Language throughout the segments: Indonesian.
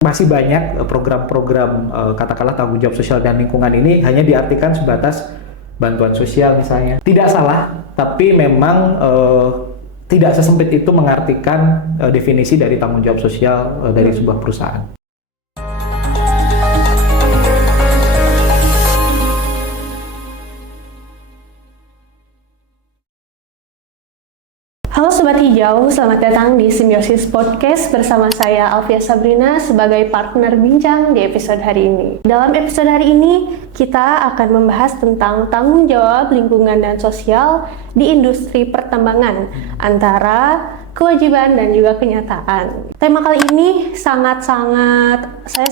masih banyak program-program katakanlah tanggung jawab sosial dan lingkungan ini hanya diartikan sebatas bantuan sosial misalnya. Tidak salah, tapi memang tidak sesempit itu mengartikan definisi dari tanggung jawab sosial dari sebuah perusahaan. Halo Sobat Hijau, selamat datang di Simbiosis Podcast bersama saya Alfia Sabrina sebagai partner bincang di episode hari ini. Dalam episode hari ini, kita akan membahas tentang tanggung jawab lingkungan dan sosial di industri pertambangan antara kewajiban dan juga kenyataan. Tema kali ini saya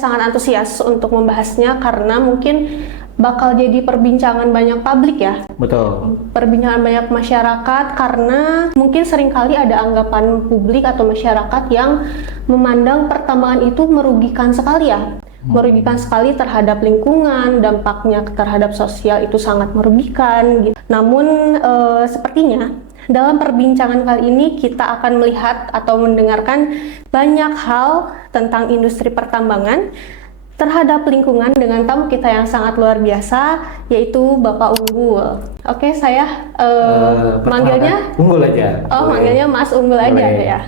sangat antusias untuk membahasnya karena mungkin bakal jadi perbincangan banyak publik ya. Betul. Perbincangan banyak masyarakat karena mungkin seringkali ada anggapan publik atau masyarakat yang memandang pertambangan itu merugikan sekali ya. Merugikan sekali terhadap lingkungan, dampaknya terhadap sosial itu sangat merugikan gitu. Namun sepertinya dalam perbincangan kali ini kita akan melihat atau mendengarkan banyak hal tentang industri pertambangan terhadap lingkungan dengan tamu kita yang sangat luar biasa, yaitu Bapak Unggul. Oke, saya manggilnya Unggul aja. Oh, manggilnya Mas Unggul aja ya.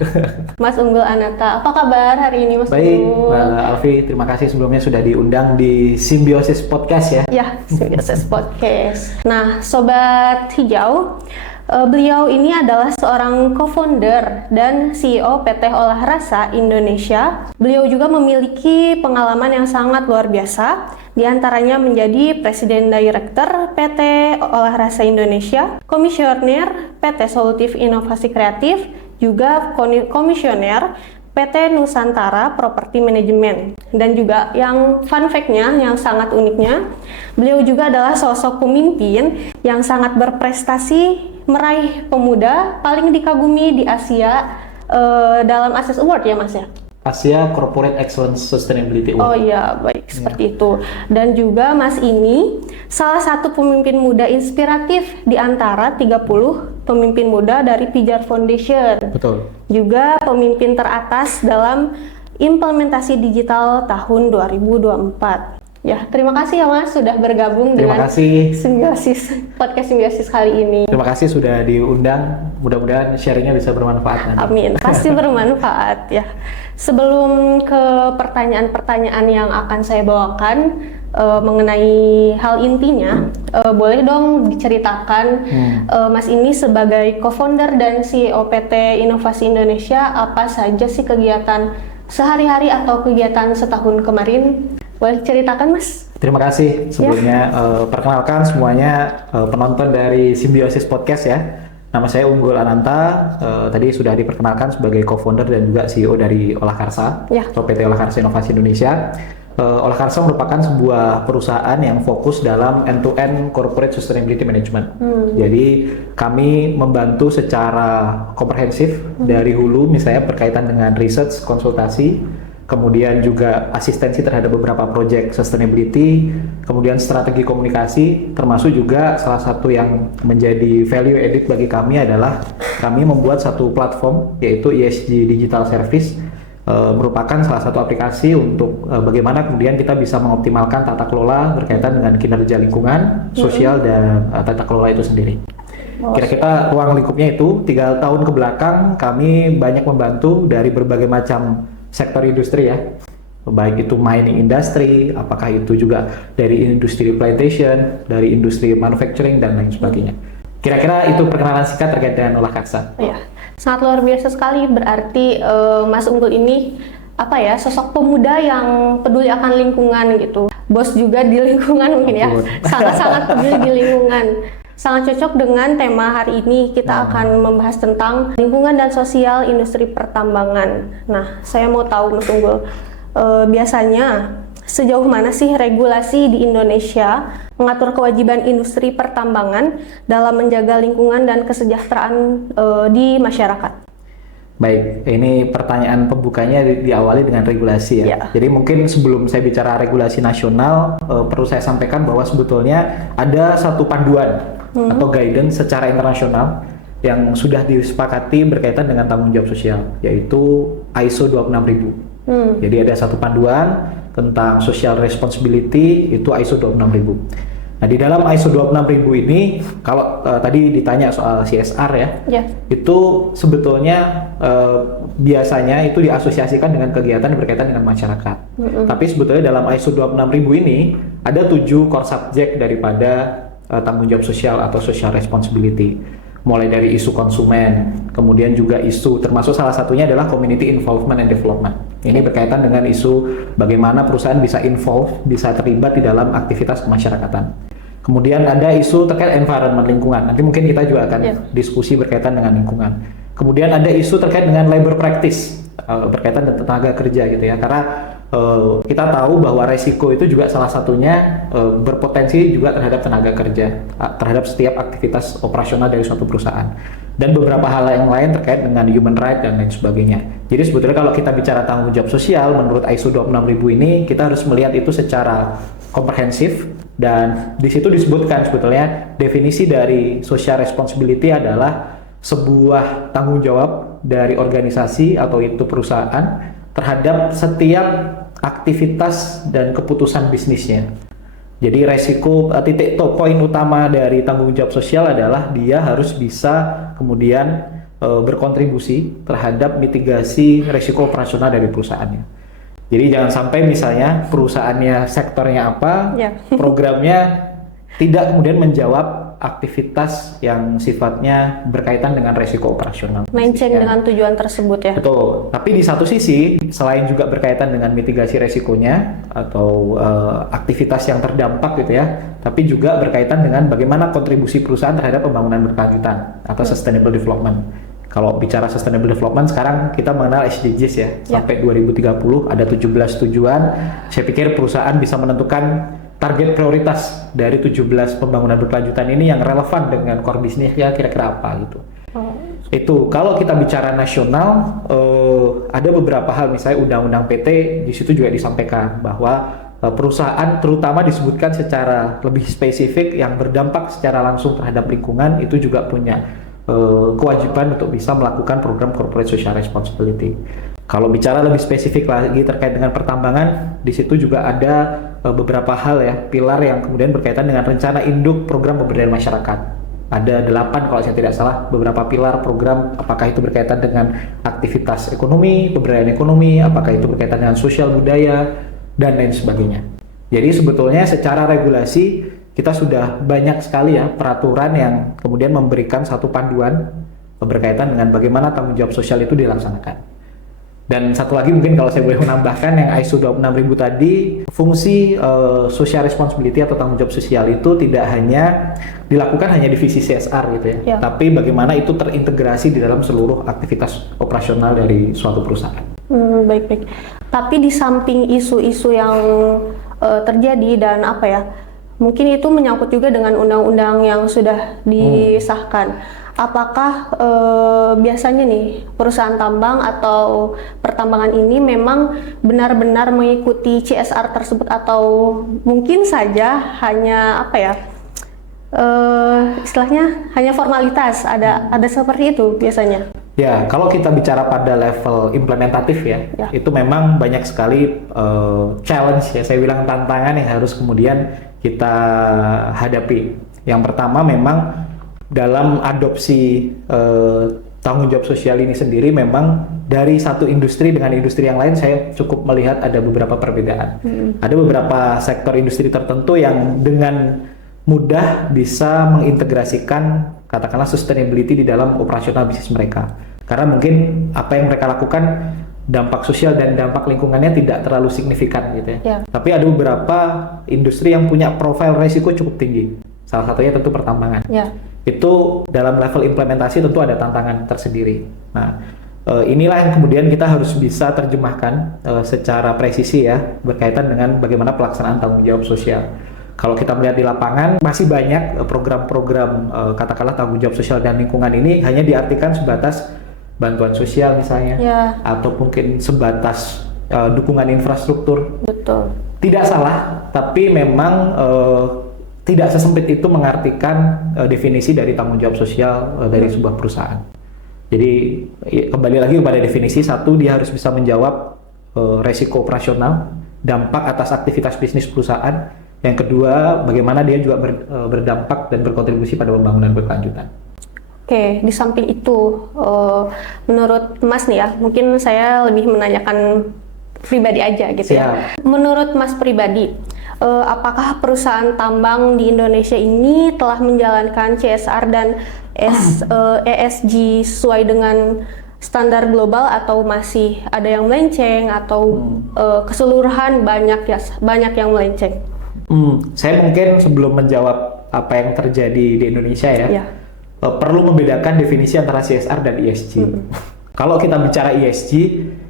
Mas Unggul Ananta. Apa kabar hari ini, Mas Baik, Unggul? Mbak Alfi, terima kasih sebelumnya sudah diundang di Simbiosis Podcast ya. Ya, Simbiosis Podcast. Nah, Sobat Hijau, beliau ini adalah seorang co-founder dan CEO PT Olah Rasa Indonesia. Beliau juga memiliki pengalaman yang sangat luar biasa, di antaranya menjadi Presiden Director PT Olah Rasa Indonesia, Komisioner PT Solutif Inovasi Kreatif, juga Komisioner PT Nusantara Property Management. Dan juga yang fun fact-nya, yang sangat uniknya, beliau juga adalah sosok pemimpin yang sangat berprestasi meraih pemuda paling dikagumi di Asia dalam ACES Award ya Mas ya? Asia Corporate Excellence Sustainability Award. Oh iya, baik, seperti itu. Dan juga Mas ini salah satu pemimpin muda inspiratif di antara 30 pemimpin muda dari Pijar Foundation. Betul. Juga pemimpin teratas dalam implementasi digital tahun 2024. Ya, terima kasih ya Mas sudah bergabung dengan Simbiosis Podcast Simbiosis kali ini. Terima kasih sudah diundang. Mudah-mudahan sharingnya bisa bermanfaat nanti. Amin, pasti bermanfaat ya. Sebelum ke pertanyaan-pertanyaan yang akan saya bawakan mengenai hal intinya, boleh dong diceritakan Mas ini sebagai co-founder dan CEO PT Inovasi Indonesia, apa saja sih kegiatan sehari-hari atau kegiatan setahun kemarin? Boleh ceritakan Mas? Terima kasih sebelumnya. Perkenalkan semuanya penonton dari Simbiosis Podcast ya. Nama saya Unggul Ananta. Tadi sudah diperkenalkan sebagai co-founder dan juga CEO dari Olah Karsa atau PT Olah Karsa Inovasi Indonesia. Olah Karsa merupakan sebuah perusahaan yang fokus dalam end-to-end corporate sustainability management. Jadi kami membantu secara komprehensif dari hulu, misalnya berkaitan dengan research, konsultasi, kemudian juga asistensi terhadap beberapa proyek sustainability, kemudian strategi komunikasi, termasuk juga salah satu yang menjadi value added bagi kami adalah kami membuat satu platform yaitu ESG Digital Service, merupakan salah satu aplikasi untuk bagaimana kemudian kita bisa mengoptimalkan tata kelola berkaitan dengan kinerja lingkungan, sosial, dan tata kelola itu sendiri. Kira-kira ruang lingkupnya itu 3 tahun ke belakang kami banyak membantu dari berbagai macam sektor industri ya, baik itu mining industry, apakah itu juga dari industri plantation, dari industri manufacturing dan lain sebagainya. Kira-kira itu perkenalan singkat terkait dengan Olah Karsa. Iya, sangat luar biasa sekali. Berarti Mas Unggul ini sosok pemuda yang peduli akan lingkungan gitu. Bos juga di lingkungan mungkin ya, sangat-sangat peduli di lingkungan. Sangat cocok dengan tema hari ini. Kita akan membahas tentang lingkungan dan sosial industri pertambangan. Nah, saya mau tahu Mas Unggul, biasanya sejauh mana sih regulasi di Indonesia mengatur kewajiban industri pertambangan dalam menjaga lingkungan dan kesejahteraan di masyarakat? Baik, ini pertanyaan pembukanya diawali dengan regulasi ya. Jadi mungkin sebelum saya bicara regulasi nasional, perlu saya sampaikan bahwa sebetulnya ada satu panduan atau guidance secara internasional yang sudah disepakati berkaitan dengan tanggung jawab sosial, yaitu ISO 26000. Jadi ada satu panduan tentang social responsibility, itu ISO 26000. Nah, di dalam ISO 26000 ini, kalau tadi ditanya soal CSR ya, itu sebetulnya biasanya itu diasosiasikan dengan kegiatan yang berkaitan dengan masyarakat. Tapi sebetulnya dalam ISO 26000 ini ada 7 core subject daripada tanggung jawab sosial atau social responsibility. Mulai dari isu konsumen, kemudian juga isu termasuk salah satunya adalah community involvement and development. Ini berkaitan dengan isu bagaimana perusahaan bisa involve, bisa terlibat di dalam aktivitas kemasyarakatan. Kemudian ada isu terkait environment, lingkungan. Nanti mungkin kita juga akan diskusi berkaitan dengan lingkungan. Kemudian ada isu terkait dengan labor practice, berkaitan dengan tenaga kerja gitu ya. Karena kita tahu bahwa resiko itu juga salah satunya berpotensi juga terhadap tenaga kerja, terhadap setiap aktivitas operasional dari suatu perusahaan. Dan beberapa hal yang lain terkait dengan human right dan lain sebagainya. Jadi sebetulnya kalau kita bicara tanggung jawab sosial, menurut ISO 26000 ini kita harus melihat itu secara komprehensif, dan di situ disebutkan sebetulnya definisi dari social responsibility adalah sebuah tanggung jawab dari organisasi atau itu perusahaan terhadap setiap aktivitas dan keputusan bisnisnya. Jadi resiko titik poin utama dari tanggung jawab sosial adalah dia harus bisa kemudian berkontribusi terhadap mitigasi resiko operasional dari perusahaannya. Jadi jangan sampai misalnya perusahaannya sektornya apa, programnya tidak kemudian menjawab aktivitas yang sifatnya berkaitan dengan resiko operasional. Melenceng dengan tujuan tersebut ya. Betul. Tapi di satu sisi, selain juga berkaitan dengan mitigasi resikonya atau aktivitas yang terdampak gitu ya, tapi juga berkaitan dengan bagaimana kontribusi perusahaan terhadap pembangunan berkelanjutan atau sustainable development. Kalau bicara sustainable development, sekarang kita mengenal SDGs ya, sampai 2030 ada 17 tujuan. Saya pikir perusahaan bisa menentukan target prioritas dari 17 pembangunan berkelanjutan ini yang relevan dengan core bisnisnya kira-kira apa gitu. Itu kalau kita bicara nasional, ada beberapa hal, misalnya undang-undang PT di situ juga disampaikan bahwa perusahaan terutama disebutkan secara lebih spesifik yang berdampak secara langsung terhadap lingkungan itu juga punya kewajiban untuk bisa melakukan program corporate social responsibility. Kalau bicara lebih spesifik lagi terkait dengan pertambangan, di situ juga ada beberapa hal ya, pilar yang kemudian berkaitan dengan rencana induk program pemberdayaan masyarakat. Ada 8 kalau saya tidak salah, beberapa pilar program, apakah itu berkaitan dengan aktivitas ekonomi, pemberdayaan ekonomi, apakah itu berkaitan dengan sosial budaya, dan lain sebagainya. Jadi sebetulnya secara regulasi kita sudah banyak sekali ya peraturan yang kemudian memberikan satu panduan berkaitan dengan bagaimana tanggung jawab sosial itu dilaksanakan. Dan satu lagi mungkin kalau saya boleh menambahkan yang ISO 26000 tadi, fungsi social responsibility atau tanggung jawab sosial itu tidak hanya dilakukan hanya divisi CSR gitu ya, tapi bagaimana itu terintegrasi di dalam seluruh aktivitas operasional dari suatu perusahaan. Baik-baik. Tapi di samping isu-isu yang terjadi dan apa ya, mungkin itu menyangkut juga dengan undang-undang yang sudah disahkan. Apakah biasanya nih perusahaan tambang atau pertambangan ini memang benar-benar mengikuti CSR tersebut, atau mungkin saja hanya apa ya, istilahnya hanya formalitas, ada seperti itu biasanya? Ya, kalau kita bicara pada level implementatif ya, itu memang banyak sekali challenge ya, saya bilang tantangan yang harus kemudian kita hadapi. Yang pertama memang dalam adopsi tanggung jawab sosial ini sendiri, memang dari satu industri dengan industri yang lain saya cukup melihat ada beberapa perbedaan. Ada beberapa sektor industri tertentu yang dengan mudah bisa mengintegrasikan katakanlah sustainability di dalam operasional bisnis mereka. Karena mungkin apa yang mereka lakukan dampak sosial dan dampak lingkungannya tidak terlalu signifikan gitu ya. Tapi ada beberapa industri yang punya profil resiko cukup tinggi. Salah satunya tentu pertambangan. Itu dalam level implementasi tentu ada tantangan tersendiri. Nah, inilah yang kemudian kita harus bisa terjemahkan secara presisi ya, berkaitan dengan bagaimana pelaksanaan tanggung jawab sosial. Kalau kita melihat di lapangan, masih banyak program-program katakanlah tanggung jawab sosial dan lingkungan ini hanya diartikan sebatas bantuan sosial misalnya, atau mungkin sebatas dukungan infrastruktur. Betul. Tidak salah, tapi memang tidak sesempit itu mengartikan definisi dari tanggung jawab sosial dari sebuah perusahaan. Jadi kembali lagi kepada definisi, satu, dia harus bisa menjawab resiko operasional, dampak atas aktivitas bisnis perusahaan. Yang kedua, bagaimana dia juga berdampak dan berkontribusi pada pembangunan berkelanjutan. Oke, di samping itu, menurut Mas nih ya, mungkin saya lebih menanyakan pribadi aja gitu ya. Menurut Mas pribadi, apakah perusahaan tambang di Indonesia ini telah menjalankan CSR dan ESG sesuai dengan standar global atau masih ada yang melenceng atau keseluruhan banyak yang melenceng? Saya mungkin sebelum menjawab apa yang terjadi di Indonesia perlu membedakan definisi antara CSR dan ESG. Kalau kita bicara ESG,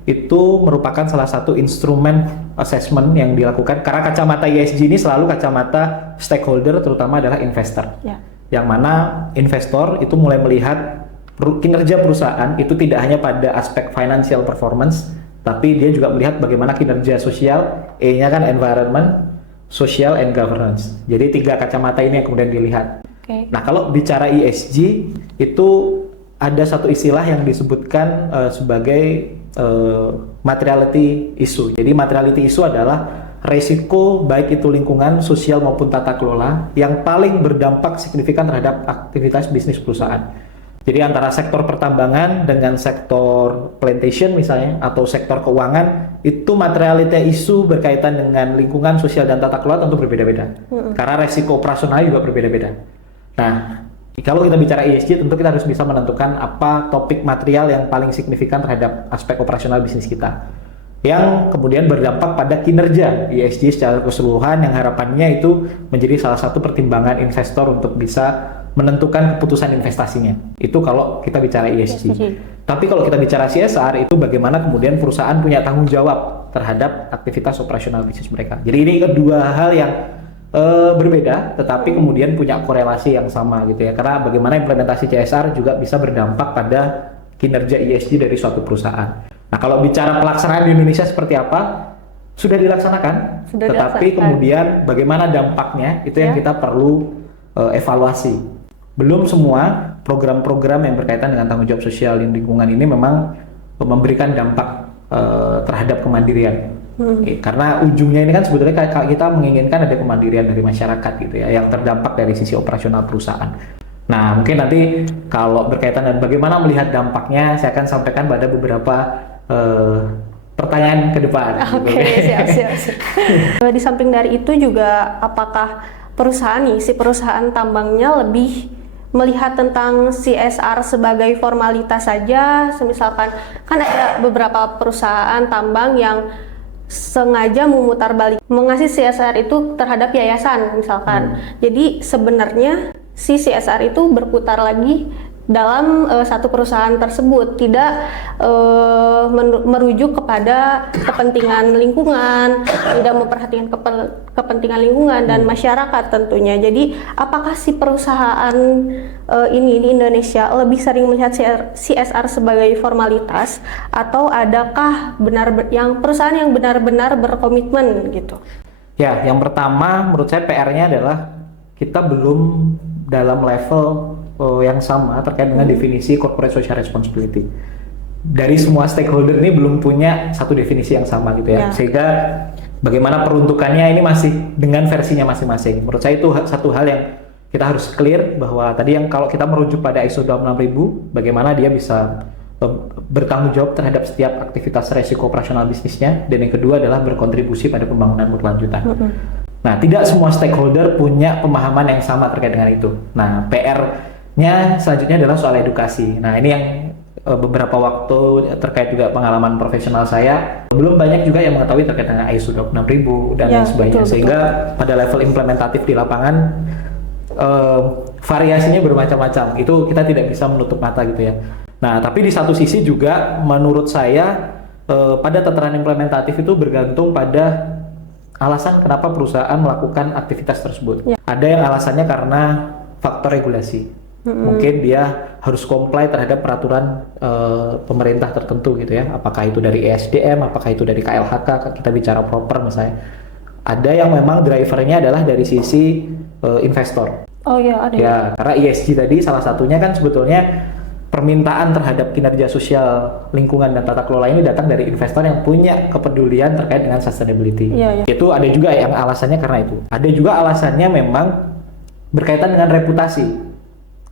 itu merupakan salah satu instrumen assessment yang dilakukan, karena kacamata ESG ini selalu kacamata stakeholder, terutama adalah investor. Yang mana investor itu mulai melihat kinerja perusahaan itu tidak hanya pada aspek financial performance, tapi dia juga melihat bagaimana kinerja sosial, E-nya kan environment, social, and governance. Jadi 3 kacamata ini yang kemudian dilihat. Nah, kalau bicara ESG, itu ada satu istilah yang disebutkan sebagai materiality issue. Jadi materiality issue adalah resiko baik itu lingkungan, sosial maupun tata kelola yang paling berdampak signifikan terhadap aktivitas bisnis perusahaan. Jadi antara sektor pertambangan dengan sektor plantation misalnya, atau sektor keuangan, itu materiality issue berkaitan dengan lingkungan, sosial, dan tata kelola tentu berbeda-beda. Karena resiko operasional juga berbeda-beda. Nah, kalau kita bicara ESG, tentu kita harus bisa menentukan apa topik material yang paling signifikan terhadap aspek operasional bisnis kita, yang kemudian berdampak pada kinerja ESG secara keseluruhan, yang harapannya itu menjadi salah satu pertimbangan investor untuk bisa menentukan keputusan investasinya. Itu kalau kita bicara ESG. Tapi kalau kita bicara CSR, itu bagaimana kemudian perusahaan punya tanggung jawab terhadap aktivitas operasional bisnis mereka. Jadi ini kedua hal yang berbeda, tetapi kemudian punya korelasi yang sama gitu ya. Karena bagaimana implementasi CSR juga bisa berdampak pada kinerja ESG dari suatu perusahaan. Nah, kalau bicara pelaksanaan di Indonesia seperti apa, sudah dilaksanakan. Tetapi kemudian bagaimana dampaknya, itu yang kita perlu evaluasi. Belum semua program-program yang berkaitan dengan tanggung jawab sosial lingkungan ini memang memberikan dampak terhadap kemandirian. Karena ujungnya ini kan sebetulnya kita menginginkan ada kemandirian dari masyarakat gitu ya, yang terdampak dari sisi operasional perusahaan. Nah, mungkin nanti kalau berkaitan dengan bagaimana melihat dampaknya, saya akan sampaikan pada beberapa pertanyaan ke depan. Siap. Di samping dari itu juga, apakah si perusahaan tambangnya lebih melihat tentang CSR sebagai formalitas saja? Misalkan kan ada beberapa perusahaan tambang yang sengaja mengasih CSR itu terhadap yayasan misalkan. Jadi sebenarnya si CSR itu berputar lagi dalam satu perusahaan tersebut, tidak merujuk kepada kepentingan lingkungan, tidak memperhatikan kepentingan lingkungan dan masyarakat tentunya. Jadi apakah si perusahaan ini di Indonesia lebih sering melihat CSR sebagai formalitas, atau adakah perusahaan yang benar-benar berkomitmen gitu? Ya, yang pertama menurut saya PR-nya adalah kita belum dalam level yang sama terkait dengan definisi corporate social responsibility. Dari semua stakeholder ini belum punya satu definisi yang sama gitu ya. Sehingga bagaimana peruntukannya ini masih dengan versinya masing-masing. Menurut saya itu satu hal yang kita harus clear, bahwa tadi yang kalau kita merujuk pada ISO 26000, bagaimana dia bisa bertanggung jawab terhadap setiap aktivitas resiko operasional bisnisnya, dan yang kedua adalah berkontribusi pada pembangunan berkelanjutan. Nah, tidak semua stakeholder punya pemahaman yang sama terkait dengan itu. Nah, PR-nya selanjutnya adalah soal edukasi. Nah, ini yang beberapa waktu terkait juga pengalaman profesional saya, belum banyak juga yang mengetahui terkait dengan ISO 26000 dan lain sebagainya. Sehingga pada level implementatif di lapangan variasinya bermacam-macam. Itu kita tidak bisa menutup mata gitu ya. Nah, tapi di satu sisi juga menurut saya pada tataran implementatif itu bergantung pada alasan kenapa perusahaan melakukan aktivitas tersebut. Ada yang alasannya karena faktor regulasi. Mungkin dia harus comply terhadap peraturan pemerintah tertentu gitu ya. Apakah itu dari ESDM, apakah itu dari KLHK, kita bicara proper misalnya. Ada yang memang drivernya adalah dari sisi investor. Oh iya, ada. Ya, karena ESG tadi salah satunya kan sebetulnya permintaan terhadap kinerja sosial lingkungan dan tata kelola ini datang dari investor yang punya kepedulian terkait dengan sustainability. Iya. Itu ada juga yang alasannya karena itu. Ada juga alasannya memang berkaitan dengan reputasi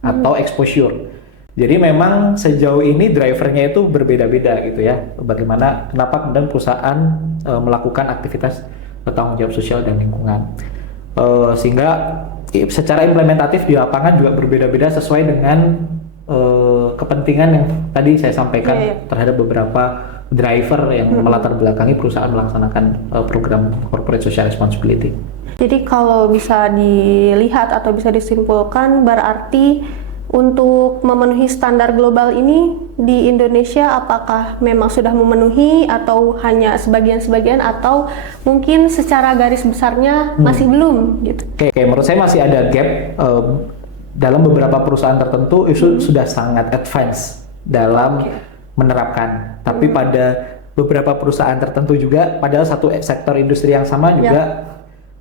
atau exposure. Jadi memang sejauh ini drivernya itu berbeda-beda gitu ya. Bagaimana, kenapa kemudian perusahaan melakukan aktivitas bertanggung jawab sosial dan lingkungan. Sehingga secara implementatif di lapangan juga berbeda-beda sesuai dengan kepentingan yang tadi saya sampaikan terhadap beberapa driver yang melatar belakangi perusahaan melaksanakan program corporate social responsibility. Jadi kalau bisa dilihat atau bisa disimpulkan, berarti untuk memenuhi standar global ini di Indonesia apakah memang sudah memenuhi atau hanya sebagian-sebagian atau mungkin secara garis besarnya masih belum gitu? Oke, menurut saya masih ada gap dalam beberapa perusahaan tertentu itu sudah sangat advance dalam menerapkan. Tapi pada beberapa perusahaan tertentu juga, padahal satu sektor industri yang sama juga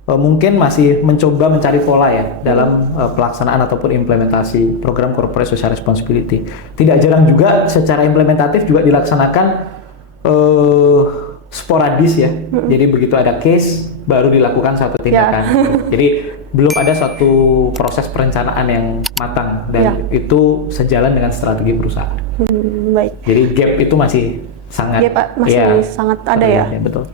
mungkin masih mencoba mencari pola ya dalam pelaksanaan ataupun implementasi program corporate social responsibility. Tidak jarang juga secara implementatif juga dilaksanakan sporadis ya. Jadi begitu ada case baru dilakukan satu tindakan. Jadi belum ada suatu proses perencanaan yang matang dan itu sejalan dengan strategi perusahaan. Baik. Jadi gap itu masih sangat sangat ada ya. Betul.